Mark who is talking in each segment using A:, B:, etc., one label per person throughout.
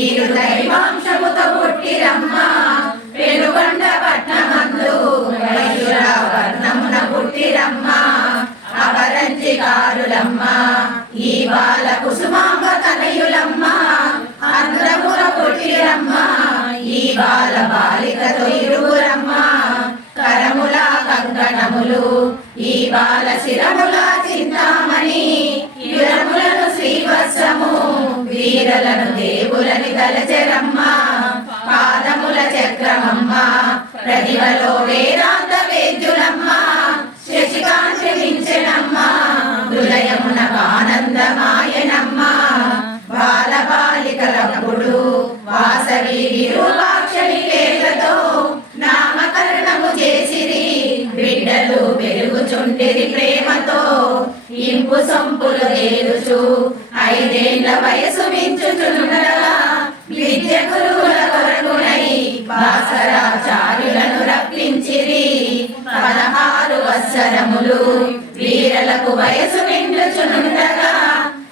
A: మీరు దైవాంశముతో పుట్టిరమ్మా. పెనుగొండ పట్టణమందు వైశ్యుల వర్ణమున పుట్టిరమ్మ. అపరంజికారులమ్మ ఈ బాల కుసుమాంబ తనయులమ్మ అంతముల పుట్టిరమ్మ. ఈ బాల బాలికతో ఇరువురమ్మ. కరముల కంకణములు ఈ బాల శిరముల చింతామణి శ్రీవత్సము వీరలను దేవులని తలచెరమ్మ. పాదముల చక్రమమ్మ. ప్రతిభలో వేదాంత వేద్యులమ్మ. శశికాంతి మించెనమ్మ. హృదయమున ఆనందమాయనమ్మ. సంపులు తేలుచు ఐదేళ్ళ వయసు మించుచుండగా విద్య గురువుల కొరకునై భాస్కరాచార్యులను రప్పించిరి. పదహారు వత్సరములు వీరలకు వయసు నిండుచునుండగా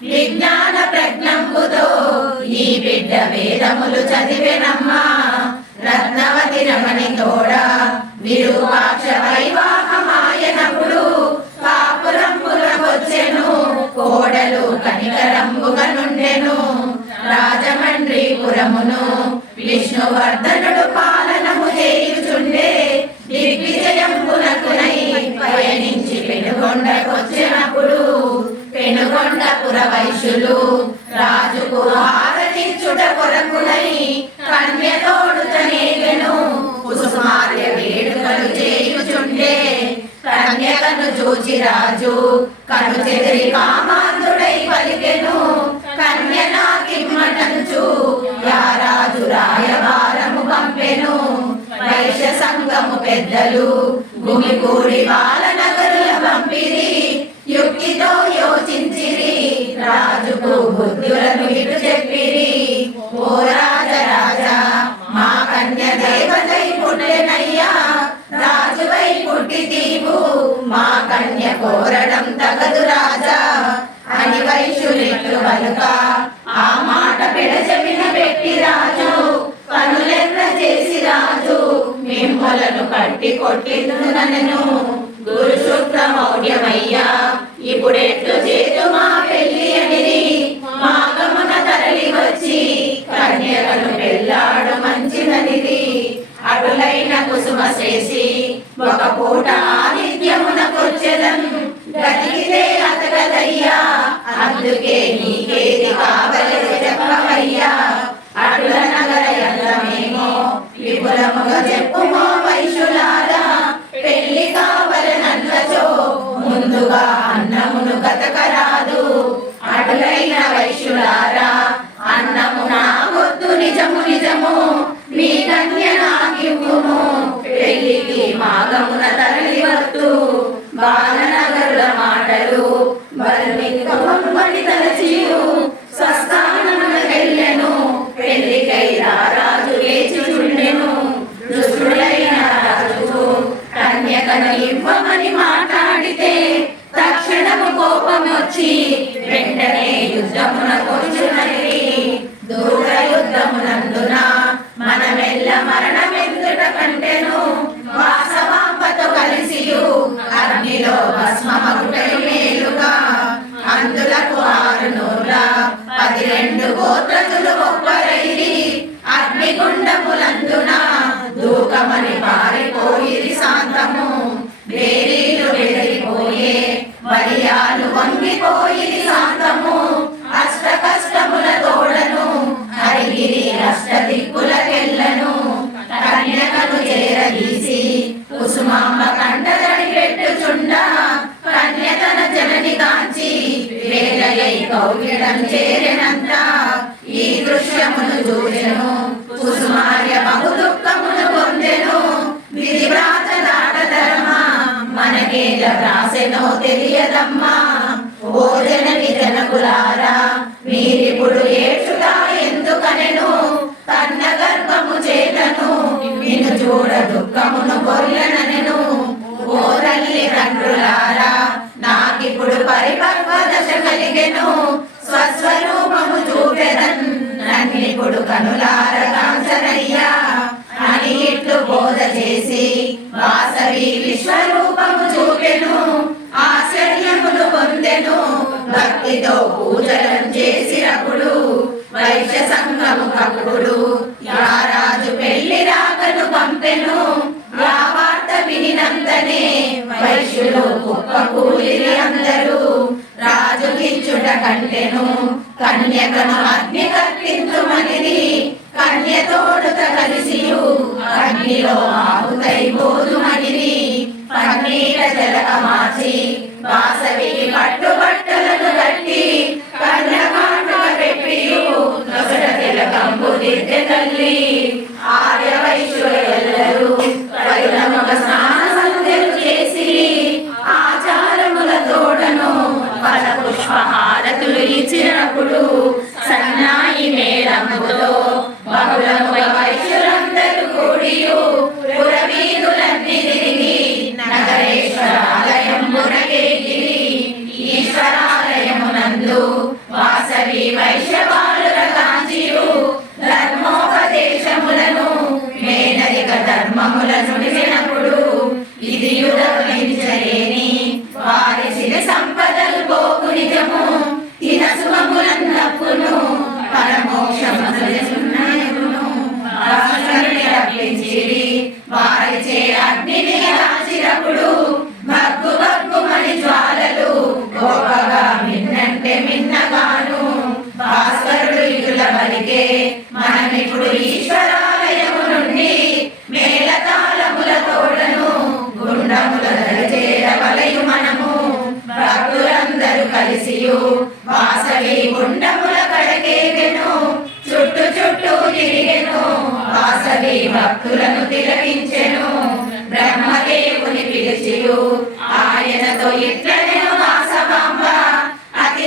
A: విజ్ఞాన ప్రజ్ఞంపుతో ఈ బిడ్డ వేదములు చదివినమ్మా. రత్నవతి రమణి తోడ విరూపాక్ష ఓడలు కనికరంబుగా నుండెను రాజమండ్రి పురమును విష్ణువర్ధనుడు పాలనము చేయుచుండే దిగ్విజయంబునకునై పయనించి పెనుగొండకొచ్చినప్పుడు పెనుగొండ పుర వైశ్యులు రాజుకు హారతిచ్చుట కొరకునై సంఘము పెద్దలు గుమిగూడి బాలనగరుల పంపిరి యుక్తితో యోచించిరి రాజుకు బుద్ధులను ఇటు చెప్పిరి. ఓ రాజ రాజా మా కన్య దేవతై పుట్టినయ్యా రాజువై పుట్టి తీవు మా కన్య కోరడం తగదు రాజా. అని వైశ్యులిట్లు వలుక ఆ మాట పెడచెవిన పెట్టి రాజు మిమ్మలను కట్టి కొట్టిందునను గురు శుక్ర మౌఢ్యమయ్యా ఇప్పుడెట్లు చేతు మా పెళ్ళి అనిరి మాగమున తరలి వచ్చి కన్యకను పెళ్ళాడు మంచిదనిది అటులైన కుసుమ చేసి ఒక పూట ఆదిత్యమున ఆదిత్యమునకొచ్చెదన్ గతికిదే అతగదయ్యా అందుకే నీకేది కావలసి చెప్పవయ్యా. అటుల విపులముగా చెప్పుమో వైశులారా పెళ్ళి కావలనన్నచో ముందుగా అన్నమును గతకరాదు అటులైన వైశ్యులారా అందులకు ఆరు నూర పది రెండు గోత్రతులు ఒప్పరైరి అగ్నిగుండములందున దూకమని పారిపోయిరి శాంతము కౌగిడం చేరినంత ఈ దృశ్యమును చూడెను. కుసుమార్య బహు దుఃఖమును పొందెను. విధివ్రాత వ్రాత దాటధరమా? మనకేల వ్రాసెనో తెలియదమ్మా. ఓ జనని జనకులారా మీరిప్పుడు ఏడ్చుతా ఎందుకనెను? తన్న గర్భము చేతను నిన్ను చూడ దుఃఖమును పొర్లనెను ఓ తల్లి తండ్రులారా ఇప్పుడు పరిపక్వ దశ కలిగెను స్వస్వరూపము చూపెదన్. నన్నిపుడు కనులార కాంచనయ్యా అని ఇట్లు బోధ చేసి వాసవి విశ్వరూప వైశ్యులు కుక్క కూలిరి అందరూ రాజు కిచ్చుట కంటెను కన్యకను అగ్ని కట్టించుమనిది కన్య తోడుత కలిసియు అగ్నిలో ఆహుతై పోదుమనిది పన్నీర జలక మార్చి వాసవి ఈశ్వరాలయము నుండి మేళతాళముల తోడను గుండముల చేరవలయు మనము. భక్తులందరూ కలిసియు వాసవి గుండముల కడకేగెను చుట్టు చుట్టూ తిరిగెను. వాసవి భక్తులను తిలకించెను బ్రహ్మదేవుని పిలిచియు. ఆయనతో ఇట్లనెను వాసవాంబ అతి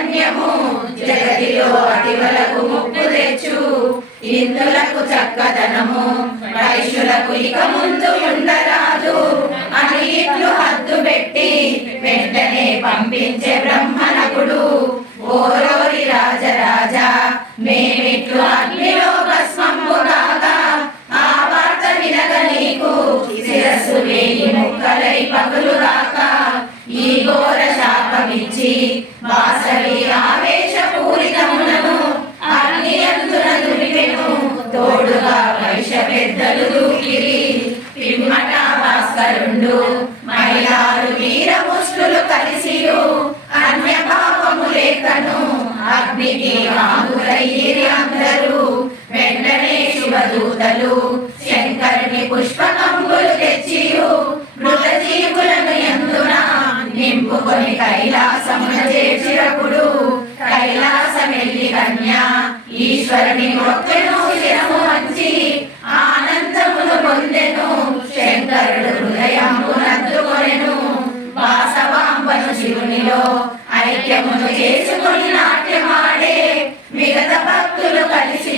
A: రూప జగతిలో అతివలకు ముప్పు తెచ్చు. ఇందులకు చక్కదనము. వైశ్యులకు ఇక ముందు ఉండరాదు. అని ఇట్లు హద్దు పెట్టి వెంటనే పంపించే బ్రహ్మనకుడు. ఓరోరి రాజరాజా మేమిట్లు భాస్కరుండు మహిళలు వీరముష్టులు కలిసియు అన్య భావము లేకను అగ్నికి ఆహురయ్యిరి అందరూ వెంటనే శివదూతలు శంకరుని పుష్పకంబులు తెచ్చియు మృత జీవులను ఎందున నింపుకొని కైలాసమున చేర్చినప్పుడు కైలాసమెల్లి కన్య ఈశ్వరుని మొక్కను చేసుకొని నాట్యమాడే మిగత భక్తులు కలిసి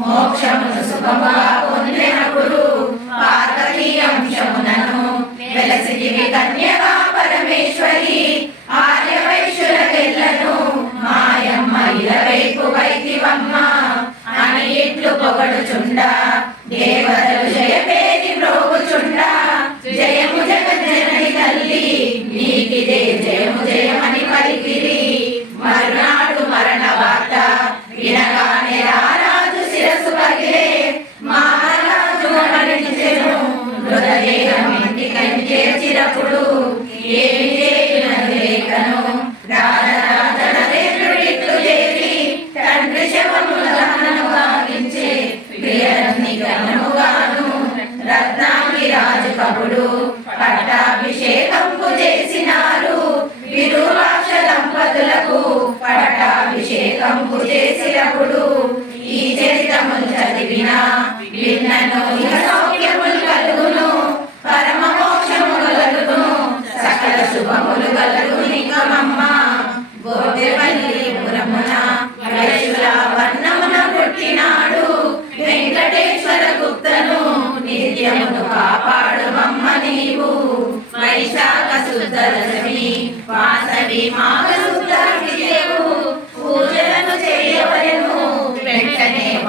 A: మోక్షమును సుఖముగా పొందినప్పుడు పార్వతీ అంశమునను వెలసిదివి కన్యా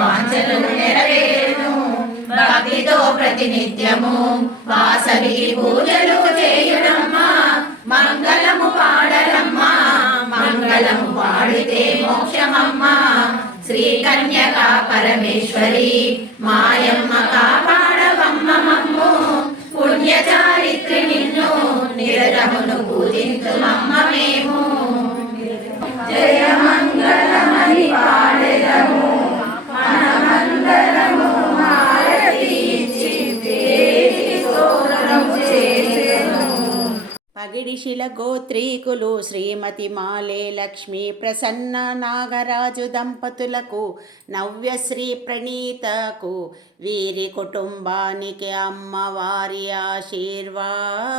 A: వాంఛలు నెరవేరును. భక్తితో ప్రతినిత్యము వాసవికి పూజలు చేయునమ్మా. మంగళము పాడరమ్మా. మంగళము పాడితే మోక్షమమ్మా. శ్రీ కన్యకా పరమేశ్వరి మాయమ్మ కాపాడవమ్మ.
B: రిషిల గోత్రీకులు శ్రీమతి మాలే లక్ష్మీ ప్రసన్న నాగరాజు దంపతులకు నవ్యశ్రీ ప్రణీతకు వీరి కుటుంబానికి అమ్మవారి ఆశీర్వాదం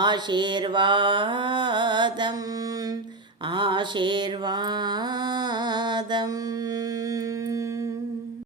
B: ఆశీర్వాదం ఆశీర్వాదం.